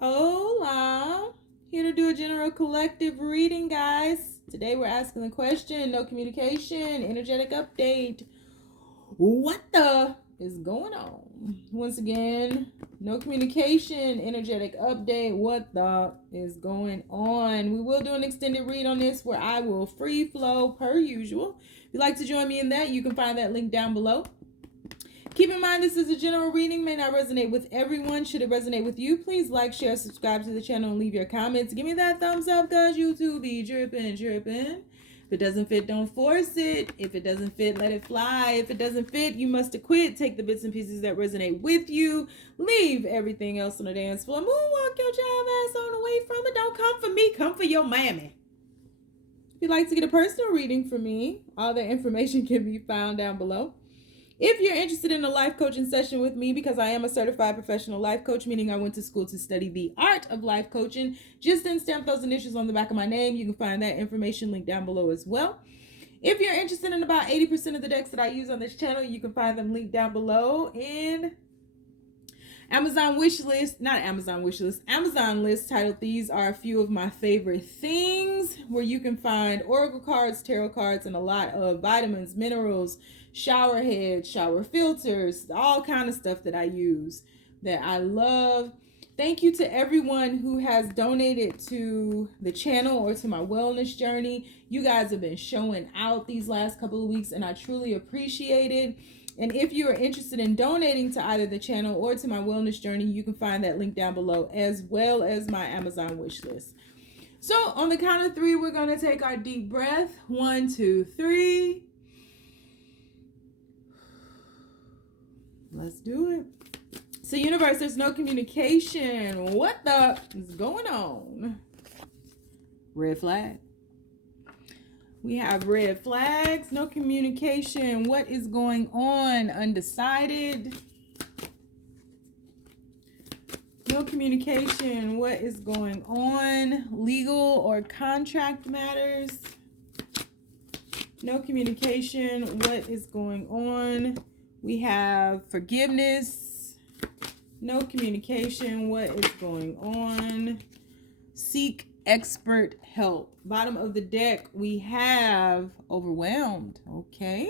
Hola. Here to do a general collective reading, guys. Today we're asking the question, no communication, energetic update. What the is going on? Once again, no communication, energetic update. What the is going on? We will do an extended read on this where I will free flow per usual. If you'd like to join me in that, you can find that link down below. Keep in mind, this is a general reading, may not resonate with everyone. Should it resonate with you, please like, share, subscribe to the channel, and leave your comments. Give me that thumbs up, cause YouTube be dripping. If it doesn't fit, don't force it. If it doesn't fit, let it fly. If it doesn't fit, you must acquit. Take the bits and pieces that resonate with you. Leave everything else on the dance floor. Moonwalk your child ass on away from it. Don't come for me, come for your mammy. If you'd like to get a personal reading from me, all the information can be found down below. If you're interested in a life coaching session with me, because I am a certified professional life coach, meaning I went to school to study the art of life coaching, just then stamp those initials on the back of my name. You can find that information linked down below as well. If you're interested in about 80% of the decks that I use on this channel, you can find them linked down below in Amazon list titled These Are a Few of My Favorite Things, where you can find oracle cards, tarot cards, and a lot of vitamins, minerals, shower heads, shower filters, all kind of stuff that I use that I love. Thank you to everyone who has donated to the channel or to my wellness journey. You guys have been showing out these last couple of weeks, and I truly appreciate it. And if you are interested in donating to either the channel or to my wellness journey, you can find that link down below, as well as my Amazon wish list. So on the count of 3, we're going to take our deep breath. 1, 2, 3. Let's do it. So universe, there's no communication. What the is going on? Red flag. We have red flags, no communication. What is going on? Undecided. No communication. What is going on? Legal or contract matters. No communication. What is going on? We have forgiveness. No communication. What is going on? Seek expert help. Bottom of the deck, we have overwhelmed. Okay.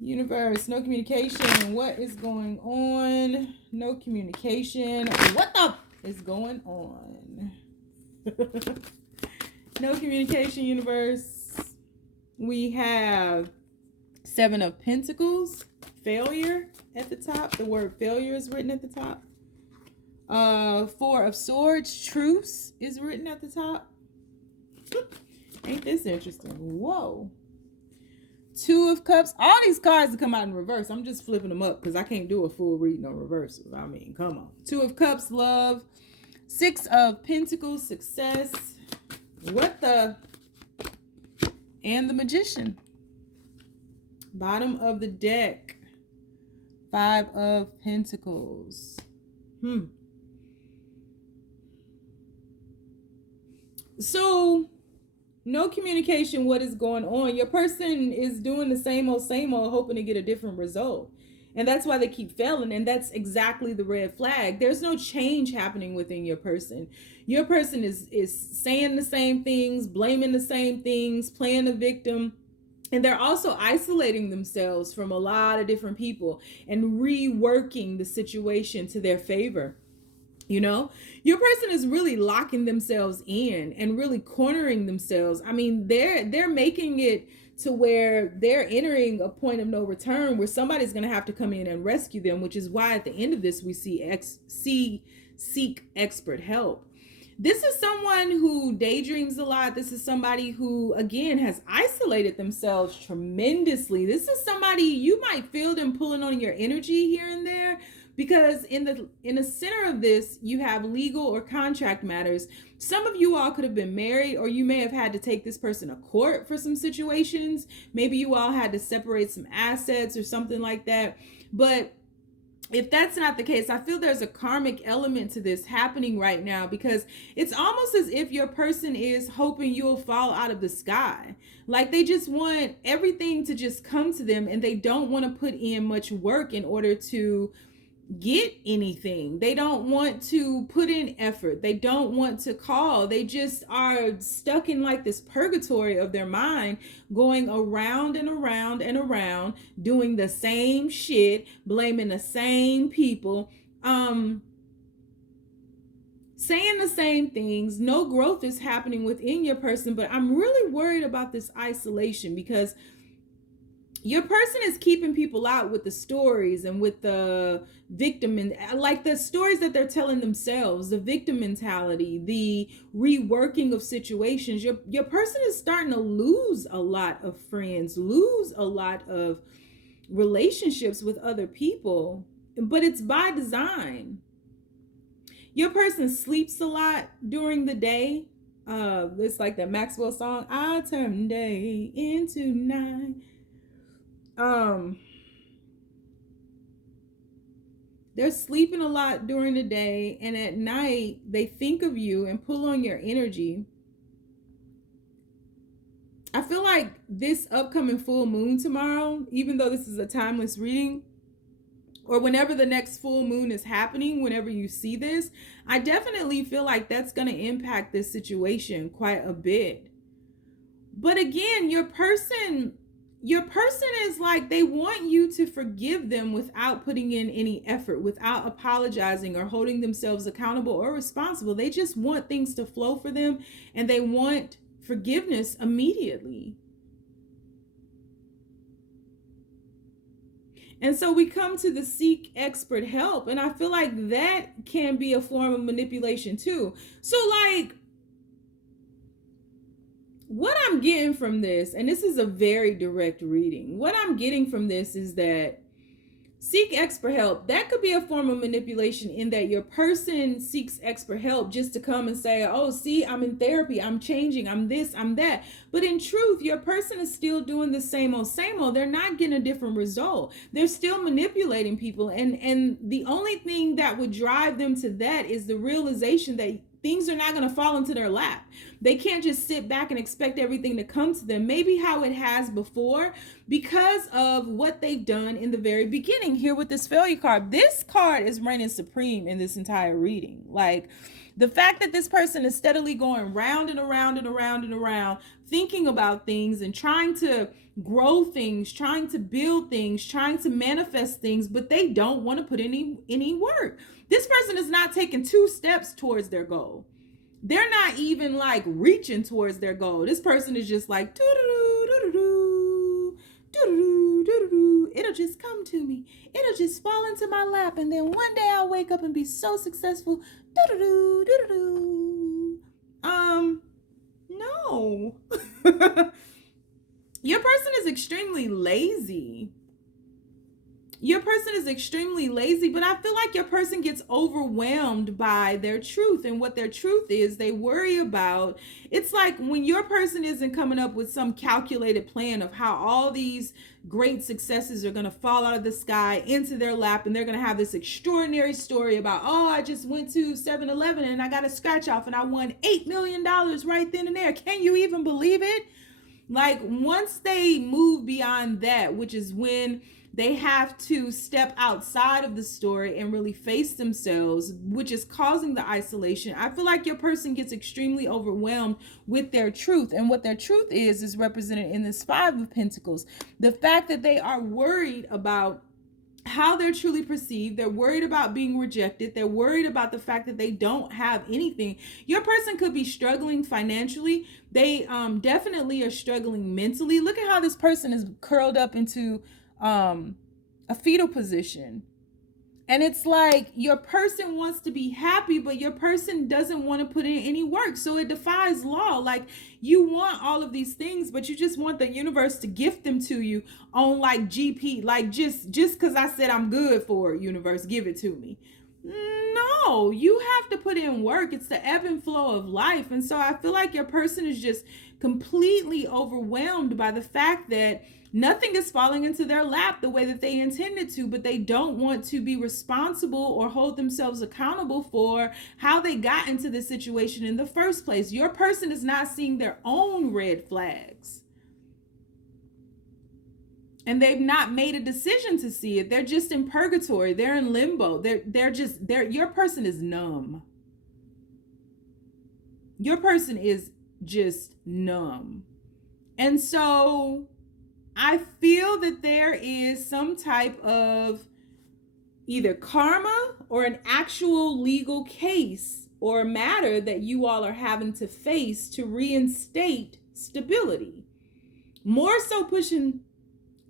Universe, no communication. What is going on? No communication. What the is going on? No communication, universe. We have 7 of Pentacles, failure at the top. The word failure is written at the top. 4 of Swords, truce is written at the top. Ain't this interesting? Whoa. 2 of Cups. All these cards that come out in reverse, I'm just flipping them up because I can't do a full reading on reverse. I mean, come on. 2 of Cups, love. 6 of Pentacles, success. What the? And the Magician. Bottom of the deck, 5 of Pentacles. So, no communication. What is going on? Your person is doing the same old, hoping to get a different result. And that's why they keep failing. And that's exactly the red flag. There's no change happening within your person. Your person is saying the same things, blaming the same things, playing the victim. And they're also isolating themselves from a lot of different people and reworking the situation to their favor. You know, your person is really locking themselves in and really cornering themselves. I mean, they're making it to where they're entering a point of no return where somebody's going to have to come in and rescue them, which is why at the end of this, we seek expert help. This is someone who daydreams a lot. This is somebody who, again, has isolated themselves tremendously. This is somebody, you might feel them pulling on your energy here and there, because in the center of this, you have legal or contract matters. Some of you all could have been married, or you may have had to take this person to court for some situations. Maybe you all had to separate some assets or something like that. But if that's not the case, I feel there's a karmic element to this happening right now, because it's almost as if your person is hoping you'll fall out of the sky. Like they just want everything to just come to them, and they don't want to put in much work in order to get anything. They don't want to put in effort. They don't want to call. They just are stuck in like this purgatory of their mind, going around and around and around, doing the same shit, blaming the same people, saying the same things. No growth is happening within your person. But I'm really worried about this isolation, because your person is keeping people out with the stories and with the victim, and like the stories that they're telling themselves, the victim mentality, the reworking of situations. Your person is starting to lose a lot of friends, lose a lot of relationships with other people, but it's by design. Your person sleeps a lot during the day. It's like that Maxwell song, I turn day into night. They're sleeping a lot during the day, and at night they think of you and pull on your energy. I feel like this upcoming full moon tomorrow, even though this is a timeless reading, or whenever the next full moon is happening, whenever you see this, I definitely feel like that's going to impact this situation quite a bit. But again, your person is like, they want you to forgive them without putting in any effort, without apologizing or holding themselves accountable or responsible. They just want things to flow for them, and they want forgiveness immediately. And so we come to the seek expert help, and I feel like that can be a form of manipulation too. So like, what I'm getting from this, and this is a very direct reading, what I'm getting from this is that seek expert help, that could be a form of manipulation, in that your person seeks expert help just to come and say, oh, see, I'm in therapy, I'm changing, I'm this, I'm that. But in truth, your person is still doing the same old. They're not getting a different result. They're still manipulating people. And the only thing that would drive them to that is the realization that things are not going to fall into their lap. They can't just sit back and expect everything to come to them, maybe how it has before, because of what they've done in the very beginning. Here with this failure card, this card is reigning supreme in this entire reading. Like, the fact that this person is steadily going round and around and around and around, thinking about things and trying to grow things, trying to build things, trying to manifest things, but they don't want to put any work. This person is not taking 2 steps towards their goal. They're not even like reaching towards their goal. This person is just like, it'll just come to me. It'll just fall into my lap, and then one day I'll wake up and be so successful. No. Your person is extremely lazy. Your person is extremely lazy, but I feel like your person gets overwhelmed by their truth. And what their truth is, they worry about. It's like when your person isn't coming up with some calculated plan of how all these great successes are going to fall out of the sky into their lap, and they're going to have this extraordinary story about, oh, I just went to 7-Eleven and I got a scratch off and I won $8 million right then and there. Can you even believe it? Like, once they move beyond that, which is when they have to step outside of the story and really face themselves, which is causing the isolation, I feel like your person gets extremely overwhelmed with their truth. And what their truth is represented in this 5 of Pentacles. The fact that they are worried about how they're truly perceived. They're worried about being rejected. They're worried about the fact that they don't have anything. Your person could be struggling financially. They definitely are struggling mentally. Look at how this person is curled up into a fetal position. And it's like your person wants to be happy, but your person doesn't want to put in any work. So it defies law. Like, you want all of these things, but you just want the universe to gift them to you on like GP. Like, just because I said I'm good for it, universe, give it to me. No, you have to put in work. It's the ebb and flow of life. And so I feel like your person is just completely overwhelmed by the fact that nothing is falling into their lap the way that they intended to, but they don't want to be responsible or hold themselves accountable for how they got into this situation in the first place. Your person is not seeing their own red flags. and they've not made a decision to see it. They're just in purgatory. They're in limbo. Your person is numb. Your person is just numb. And so I feel that there is some type of either karma or an actual legal case or matter that you all are having to face to reinstate stability. More so pushing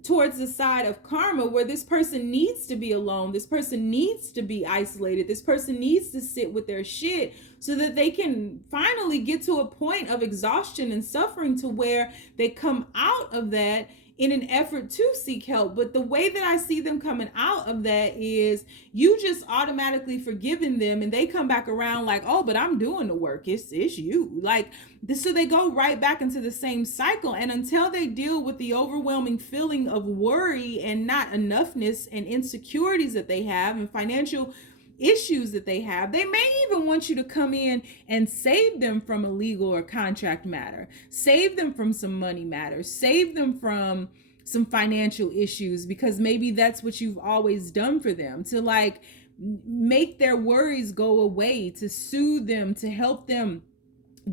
towards the side of karma, where this person needs to be alone, this person needs to be isolated, this person needs to sit with their shit so that they can finally get to a point of exhaustion and suffering to where they come out of that in an effort to seek help. But the way that I see them coming out of that is you just automatically forgiving them, and they come back around like, oh, but I'm doing the work. It's you. Like this, so they go right back into the same cycle. And until they deal with the overwhelming feeling of worry and not enoughness and insecurities that they have and financial issues that they have, they may even want you to come in and save them from a legal or contract matter, save them from some money matters, save them from some financial issues, because maybe that's what you've always done for them, to like make their worries go away, to soothe them, to help them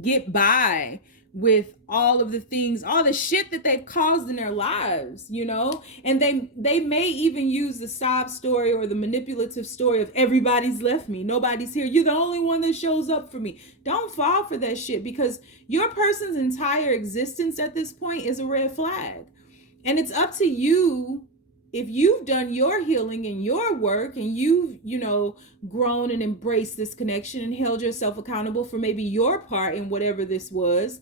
get by with all of the things, all the shit that they've caused in their lives, you know? And they may even use the sob story or the manipulative story of everybody's left me, nobody's here, you're the only one that shows up for me. Don't fall for that shit, because your person's entire existence at this point is a red flag. And it's up to you, if you've done your healing and your work and you've, grown and embraced this connection and held yourself accountable for maybe your part in whatever this was,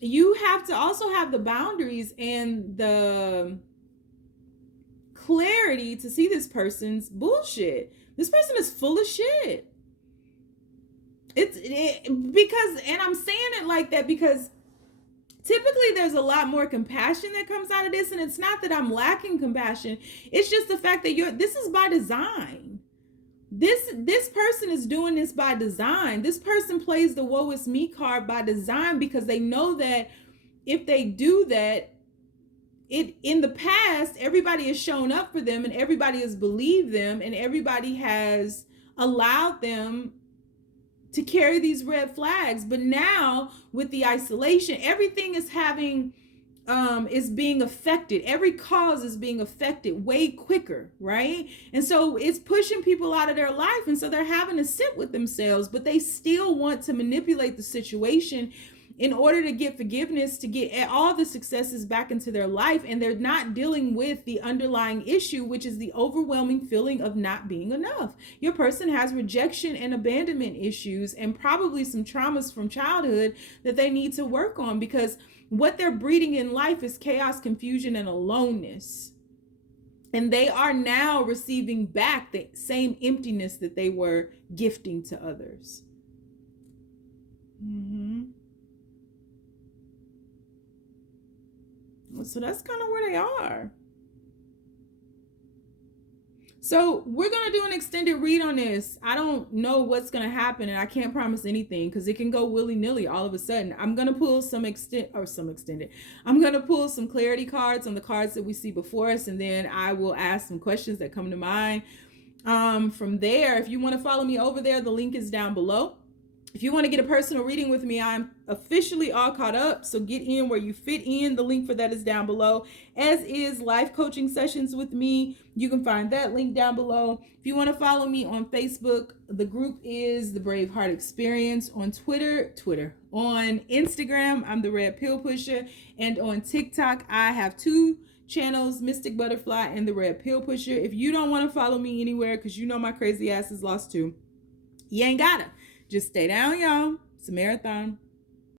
you have to also have the boundaries and the clarity to see this person's bullshit. This person is full of shit. Because, and I'm saying it like that because typically there's a lot more compassion that comes out of this. And it's not that I'm lacking compassion. It's just the fact that this is by design. This person is doing this by design. This person plays the woe is me card by design, because they know that if they do that, in the past, everybody has shown up for them and everybody has believed them and everybody has allowed them to carry these red flags. But now with the isolation, everything is is being affected. Every cause is being affected way quicker, right? And so it's pushing people out of their life. And so they're having to sit with themselves, but they still want to manipulate the situation in order to get forgiveness, to get all the successes back into their life. And they're not dealing with the underlying issue, which is the overwhelming feeling of not being enough. Your person has rejection and abandonment issues and probably some traumas from childhood that they need to work on, because what they're breeding in life is chaos, confusion, and aloneness. And they are now receiving back the same emptiness that they were gifting to others. So that's kind of where they are. So we're going to do an extended read on this. I don't know what's going to happen, and I can't promise anything because it can go willy-nilly all of a sudden. I'm going to pull I'm going to pull some clarity cards on the cards that we see before us, and then I will ask some questions that come to mind. From there, if you want to follow me over there, the link is down below. If you want to get a personal reading with me, I'm officially all caught up. So get in where you fit in. The link for that is down below, as is life coaching sessions with me. You can find that link down below. If you want to follow me on Facebook, the group is the Braveheart Experience. On Twitter, on Instagram, I'm the Red Pill Pusher. And on TikTok, I have 2 channels, Mystic Butterfly and the Red Pill Pusher. If you don't want to follow me anywhere because you know my crazy ass is lost too, you ain't gotta. Just stay down, y'all. It's a marathon.